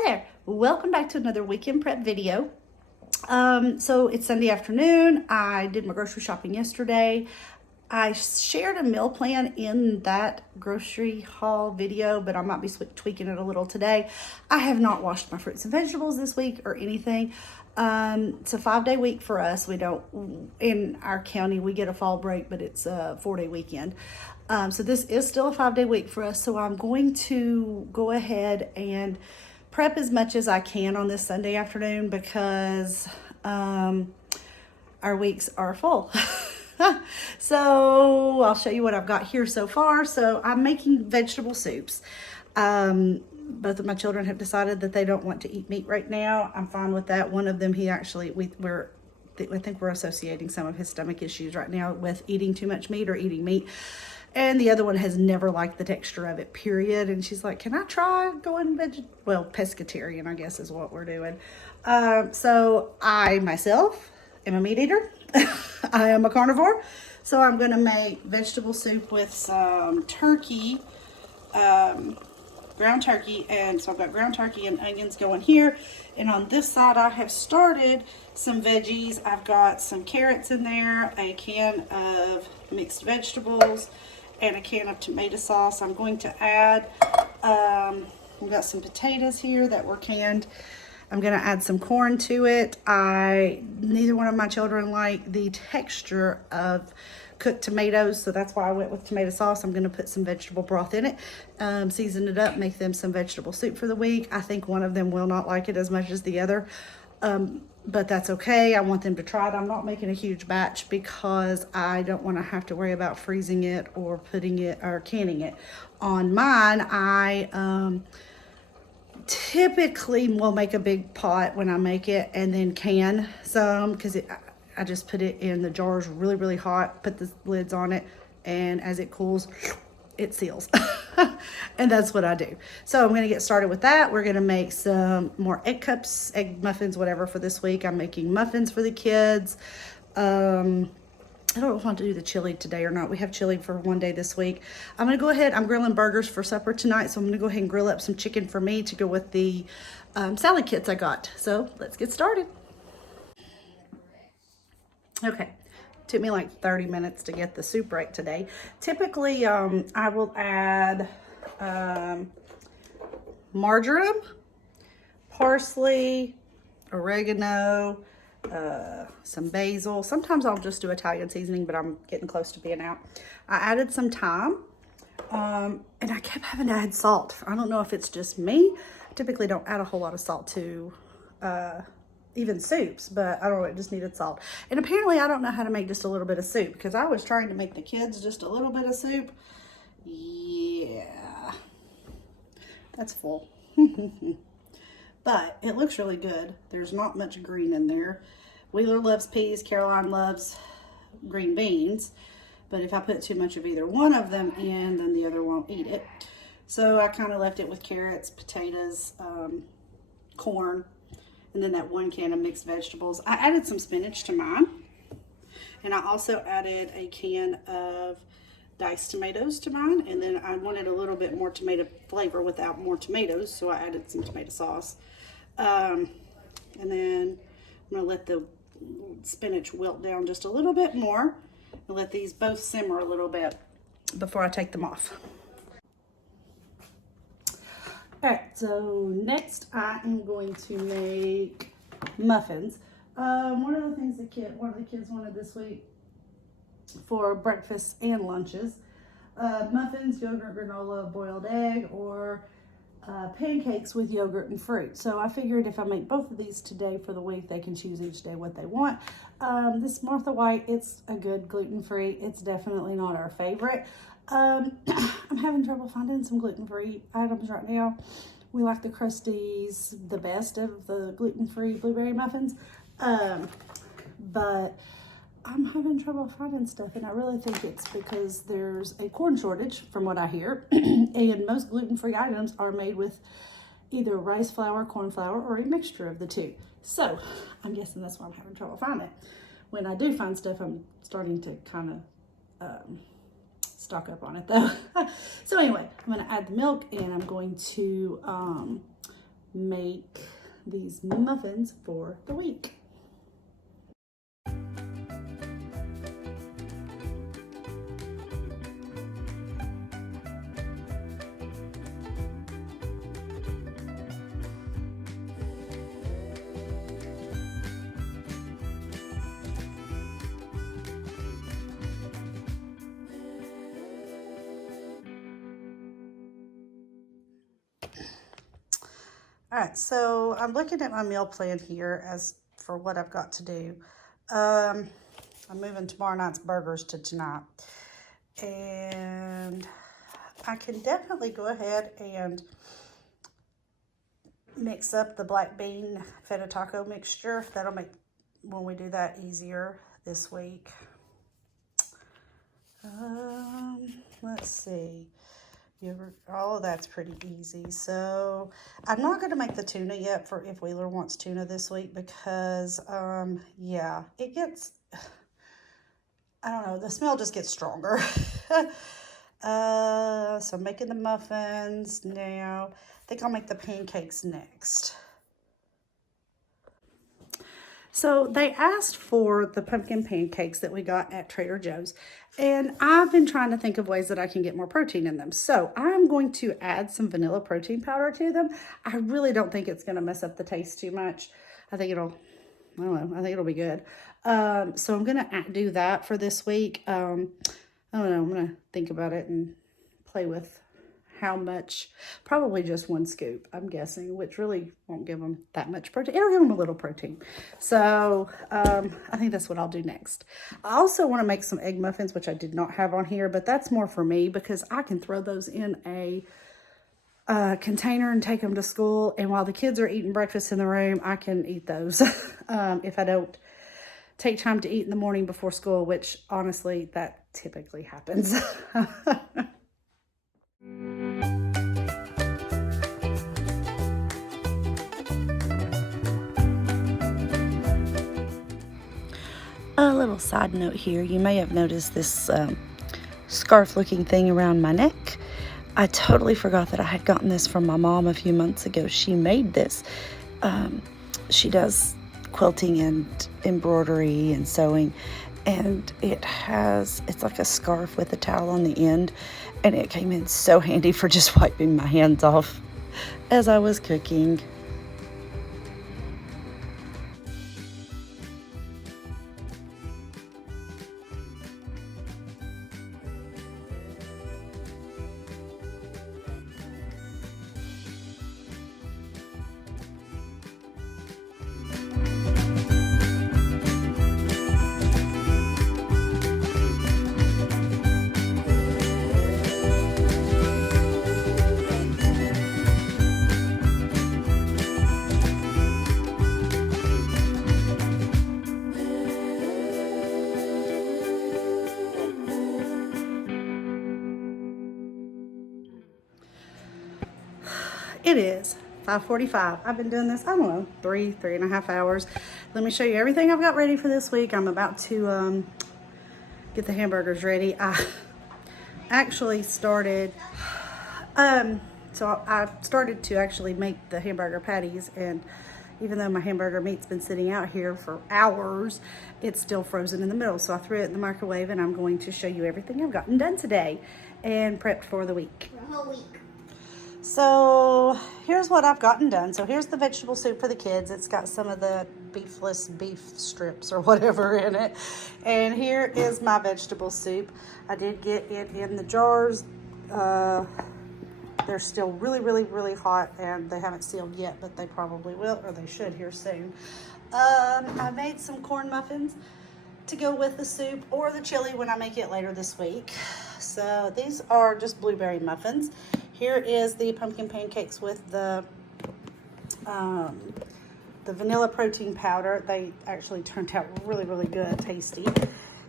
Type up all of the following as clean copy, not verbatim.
Hi there, welcome back to another weekend prep video. So it's Sunday afternoon. I did my grocery shopping yesterday. I shared a meal plan in that grocery haul video, but I might be tweaking it a little today. I have not washed my fruits and vegetables this week or anything. It's a 5-day week for us. We don't, in our county, we get a fall break, but it's a 4-day weekend. So this is still a 5-day week for us. So I'm going to go ahead and prep as much as I can on this Sunday afternoon because our weeks are full. So I'll show you what I've got here so far. So I'm making vegetable soups. Both of my children have decided that they don't want to eat meat right now. I'm fine with that. One of them, I think we're associating some of his stomach issues right now with eating too much meat or eating meat. And the other one has never liked the texture of it, period. And she's like, can I try going pescatarian, I guess is what we're doing. So I myself am a meat eater. I am a carnivore. So I'm going to make vegetable soup with some turkey, ground turkey. And so I've got ground turkey and onions going here. And on this side, I have started some veggies. I've got some carrots in there, a can of mixed vegetables, and a can of tomato sauce. I'm going to add, we've got some potatoes here that were canned. I'm going to add some corn to it. Neither one of my children like the texture of cooked tomatoes, so that's why I went with tomato sauce. I'm going to put some vegetable broth in it, season it up, make them some vegetable soup for the week. I think one of them will not like it as much as the other, but that's okay. I want them to try it. I'm not making a huge batch because I don't want to have to worry about freezing it or putting it or canning it. On mine, I typically will make a big pot when I make it and then can some because I just put it in the jars really, really hot, put the lids on it, and as it cools, it seals. And that's what I do. So I'm going to get started with that. We're going to make some more egg cups, egg muffins, whatever for this week. I'm making muffins for the kids. I don't know if I want to do the chili today or not. We have chili for one day this week. I'm going to go ahead. I'm grilling burgers for supper tonight. So I'm going to go ahead and grill up some chicken for me to go with the salad kits I got. So let's get started. Okay. Took me like 30 minutes to get the soup right today. Typically, I will add marjoram, parsley, oregano, some basil. Sometimes I'll just do Italian seasoning, but I'm getting close to being out. I added some thyme, and I kept having to add salt. I don't know if it's just me. I typically don't add a whole lot of salt to even soups, but I don't know, it just needed salt. And apparently I don't know how to make just a little bit of soup because I was trying to make the kids just a little bit of soup. Yeah, that's full. But it looks really good. There's not much green in there. Wheeler loves peas, Caroline loves green beans, but if I put too much of either one of them in, then the other won't eat it. So I kind of left it with carrots, potatoes, corn, and then that one can of mixed vegetables. I added some spinach to mine. And I also added a can of diced tomatoes to mine. And then I wanted a little bit more tomato flavor without more tomatoes, so I added some tomato sauce. And then I'm going to let the spinach wilt down just a little bit more. And let these both simmer a little bit before I take them off. All right, so next I am going to make muffins. One of the things one of the kids wanted this week for breakfast and lunches, muffins, yogurt, granola, boiled egg, or pancakes with yogurt and fruit. So I figured if I make both of these today for the week, they can choose each day what they want. This Martha White, it's a good gluten-free. It's definitely not our favorite. I'm having trouble finding some gluten-free items right now. We like the Krusties the best of the gluten-free blueberry muffins, but I'm having trouble finding stuff, and I really think it's because there's a corn shortage from what I hear, and most gluten-free items are made with either rice flour, corn flour, or a mixture of the two. So I'm guessing that's why I'm having trouble finding it. When I do find stuff, I'm starting to kind of stock up on it though. So anyway, I'm going to add the milk, and I'm going to make these muffins for the week. All right, so I'm looking at my meal plan here as for what I've got to do. I'm moving tomorrow night's burgers to tonight. And I can definitely go ahead and mix up the black bean feta taco mixture. That'll make, when we do that, easier this week. Let's see. All of that's pretty easy. So I'm not going to make the tuna yet for if Wheeler wants tuna this week because, yeah, it gets, I don't know, the smell just gets stronger. So I'm making the muffins now. I think I'll make the pancakes next. So they asked for the pumpkin pancakes that we got at Trader Joe's, and I've been trying to think of ways that I can get more protein in them. So I'm going to add some vanilla protein powder to them. I really don't think it's going to mess up the taste too much. I think it'll, I don't know, I think it'll be good. So I'm going to do that for this week. I don't know, I'm going to think about it and play with how much, probably just 1 scoop, I'm guessing, which really won't give them that much protein. It'll give them a little protein. So I think that's what I'll do next. I also want to make some egg muffins, which I did not have on here, but that's more for me because I can throw those in a container and take them to school. And while the kids are eating breakfast in the room, I can eat those if I don't take time to eat in the morning before school, which honestly, that typically happens. A little side note here, you may have noticed this scarf looking thing around my neck. I totally forgot that I had gotten this from my mom a few months ago. She made this. She does quilting and embroidery and sewing, and it's like a scarf with a towel on the end, and it came in so handy for just wiping my hands off as I was cooking. It is 5:45. I've been doing this, I don't know, 3.5 hours. Let me show you everything I've got ready for this week. I'm about to get the hamburgers ready. I actually started, so I started to actually make the hamburger patties, and even though my hamburger meat's been sitting out here for hours, it's still frozen in the middle. So I threw it in the microwave, and I'm going to show you everything I've gotten done today and prepped for the week. The whole week. So here's what I've gotten done. So here's the vegetable soup for the kids. It's got some of the beefless beef strips or whatever in it. And here is my vegetable soup. I did get it in the jars. They're still really, really, really hot, and they haven't sealed yet, but they probably will, or they should here soon. I made some corn muffins to go with the soup or the chili when I make it later this week. So these are just blueberry muffins. Here is the pumpkin pancakes with the vanilla protein powder. They actually turned out really, really good, tasty.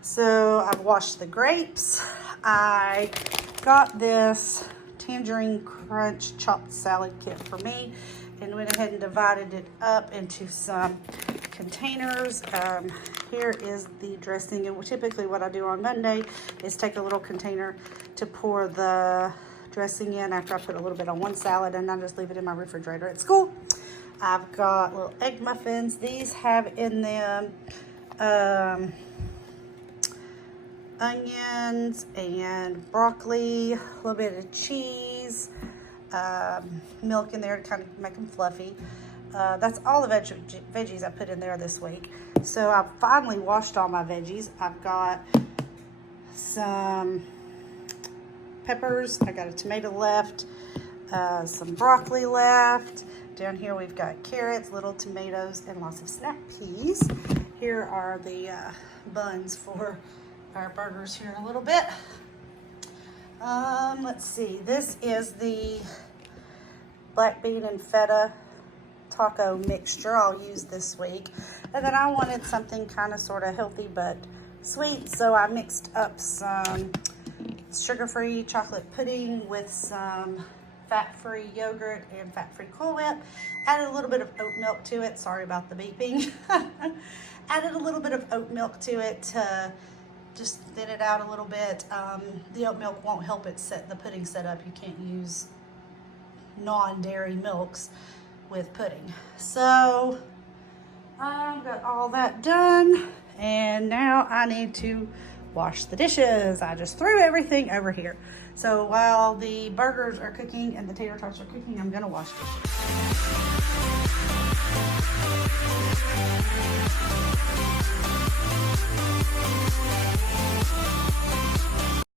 So I've washed the grapes. I got this tangerine crunch chopped salad kit for me and went ahead and divided it up into some containers. Here is the dressing, and typically what I do on Monday is take a little container to pour the dressing in after I put a little bit on one salad, and I just leave it in my refrigerator at school. I've got little egg muffins. These have in them onions and broccoli, a little bit of cheese, milk in there to kind of make them fluffy. That's all the veggies I put in there this week. So I've finally washed all my veggies. I've got some peppers, I got a tomato left, some broccoli left. Down here we've got carrots, little tomatoes, and lots of snap peas. Here are the buns for our burgers here in a little bit. Let's see, this is the black bean and feta taco mixture I'll use this week. And then I wanted something kind of sort of healthy but sweet, so I mixed up some sugar-free chocolate pudding with some fat-free yogurt and fat-free Cool Whip. Added a little bit of oat milk to it. Sorry about the beeping. Added a little bit of oat milk to it to just thin it out a little bit. The oat milk won't help it set the pudding set up. You can't use non-dairy milks with pudding. So I've got all that done, and now I need to wash the dishes. I just threw everything over here. So while the burgers are cooking and the tater tots are cooking, I'm gonna wash dishes.